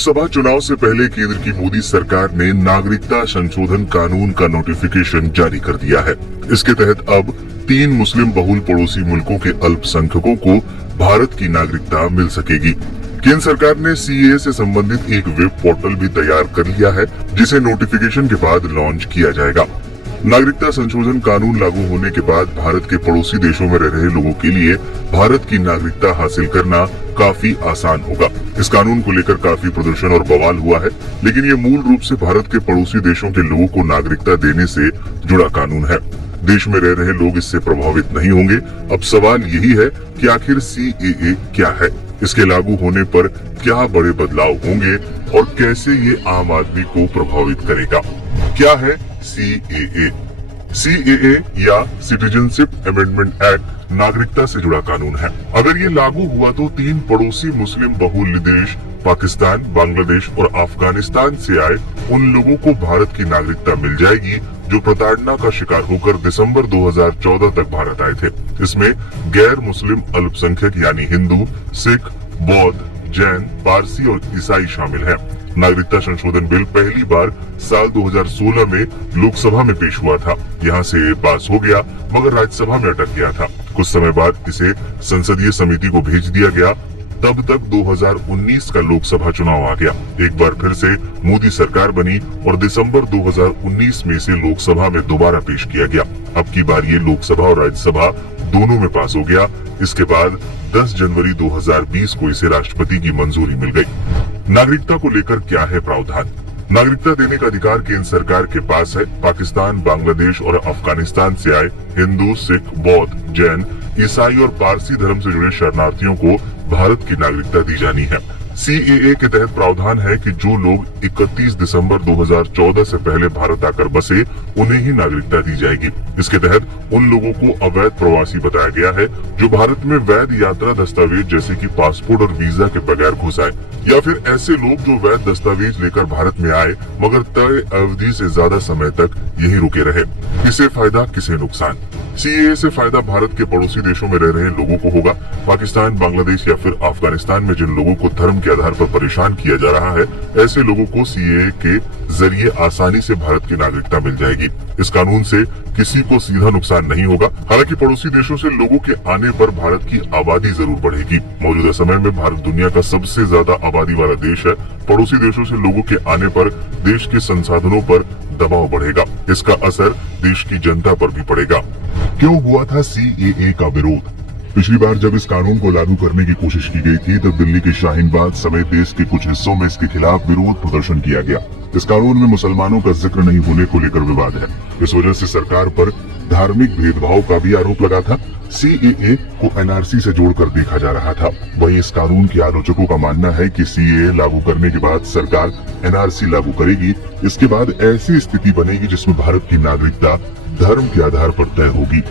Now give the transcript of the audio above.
लोकसभा चुनाव से पहले केंद्र की मोदी सरकार ने नागरिकता संशोधन कानून का नोटिफिकेशन जारी कर दिया है। इसके तहत अब 3 मुस्लिम बहुल पड़ोसी मुल्कों के अल्पसंख्यकों को भारत की नागरिकता मिल सकेगी। केंद्र सरकार ने सीएए से संबंधित एक वेब पोर्टल भी तैयार कर लिया है, जिसे नोटिफिकेशन के बाद लॉन्च किया जाएगा। नागरिकता संशोधन कानून लागू होने के बाद भारत के पड़ोसी देशों में रह रहे लोगों के लिए भारत की नागरिकता हासिल करना काफी आसान होगा। इस कानून को लेकर काफी प्रदर्शन और बवाल हुआ है, लेकिन ये मूल रूप से भारत के पड़ोसी देशों के लोगों को नागरिकता देने से जुड़ा कानून है। देश में रह रहे लोग इससे प्रभावित नहीं होंगे। अब सवाल यही है कि आखिर सीएए क्या है, इसके लागू होने पर क्या बड़े बदलाव होंगे और कैसे ये आम आदमी को प्रभावित करेगा। क्या है सीएए? सीएए या सिटीजनशिप अमेंडमेंट एक्ट नागरिकता से जुड़ा कानून है। अगर ये लागू हुआ तो 3 पड़ोसी मुस्लिम बहुल देश पाकिस्तान, बांग्लादेश और अफगानिस्तान से आए उन लोगों को भारत की नागरिकता मिल जाएगी जो प्रताड़ना का शिकार होकर दिसंबर 2014 तक भारत आए थे। इसमें गैर मुस्लिम अल्पसंख्यक यानी हिंदू, सिख, बौद्ध, जैन, पारसी और ईसाई शामिल हैं। नागरिकता संशोधन बिल पहली बार साल 2016 में लोकसभा में पेश हुआ था। यहाँ से पास हो गया, मगर राज्यसभा में अटक गया था। कुछ समय बाद इसे संसदीय समिति को भेज दिया गया। तब तक 2019 का लोकसभा चुनाव आ गया। एक बार फिर से मोदी सरकार बनी और दिसंबर 2019 में इसे लोकसभा में दोबारा पेश किया गया। अब की बार ये लोकसभा और राज्यसभा दोनों में पास हो गया। इसके बाद 10 जनवरी 2020 को इसे राष्ट्रपति की मंजूरी मिल गई। नागरिकता को लेकर क्या है प्रावधान? नागरिकता देने का अधिकार केंद्र सरकार के पास है। पाकिस्तान, बांग्लादेश और अफगानिस्तान से आए हिंदू, सिख, बौद्ध, जैन, ईसाई और पारसी धर्म से जुड़े शरणार्थियों को भारत की नागरिकता दी जानी है। सीएए के तहत प्रावधान है कि जो लोग 31 दिसंबर 2014 से पहले भारत आकर बसे, उन्हें ही नागरिकता दी जाएगी। इसके तहत उन लोगों को अवैध प्रवासी बताया गया है जो भारत में वैध यात्रा दस्तावेज जैसे कि पासपोर्ट और वीजा के बगैर घुस आए, या फिर ऐसे लोग जो वैध दस्तावेज लेकर भारत में आए मगर तय अवधि से ज्यादा समय तक यही रुके रहे। किसे फायदा, किसे नुकसान? सीएए से फायदा भारत के पड़ोसी देशों में रह रहे लोगों को होगा। पाकिस्तान, बांग्लादेश या फिर अफगानिस्तान में जिन लोगों को धर्म के आधार पर परेशान किया जा रहा है, ऐसे लोगों को सीएए के जरिए आसानी से भारत की नागरिकता मिल जाएगी। इस कानून से किसी को सीधा नुकसान नहीं होगा। हालांकि पड़ोसी देशों से लोगों के आने पर भारत की आबादी जरूर बढ़ेगी। मौजूदा समय में भारत दुनिया का सबसे ज्यादा आबादी वाला देश है। पड़ोसी देशों से लोगों के आने पर देश के संसाधनों पर दबाव बढ़ेगा। इसका असर देश की जनता पर भी पड़ेगा। क्यों हुआ था सीएए का विरोध? पिछली बार जब इस कानून को लागू करने की कोशिश की गई थी, तब दिल्ली के शाहीन बाग समेत देश के कुछ हिस्सों में इसके खिलाफ विरोध प्रदर्शन किया गया। इस कानून में मुसलमानों का जिक्र नहीं होने को लेकर विवाद है। इस वजह से सरकार पर धार्मिक भेदभाव का भी आरोप लगा था। सीएए को एनआरसी से जोड़कर देखा जा रहा था। वहीं इस कानून के आलोचकों का मानना है कि सीएए लागू करने के बाद सरकार एनआरसी लागू करेगी। इसके बाद ऐसी स्थिति बनेगी जिसमें भारत की नागरिकता धर्म के आधार पर तय होगी।